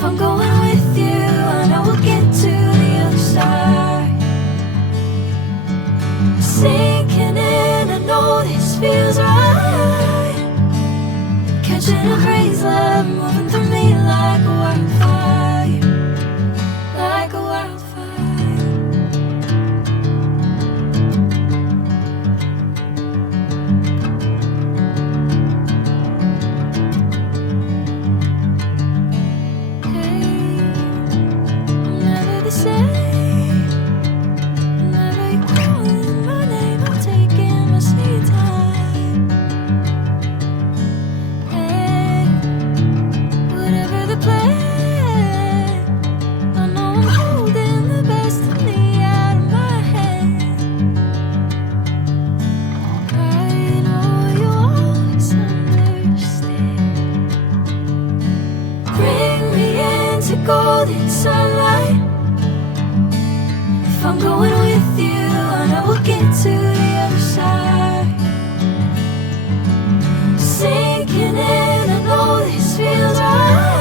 If I'm going with you, I know we'll get to the other side. Sinking in, I know this feels right. Catching a breeze, love moving through me like a wildfire, like a wildfire. Golden sunlight. If I'm going with you, I know we'll get to the other side. Sinking in, I know this feels right.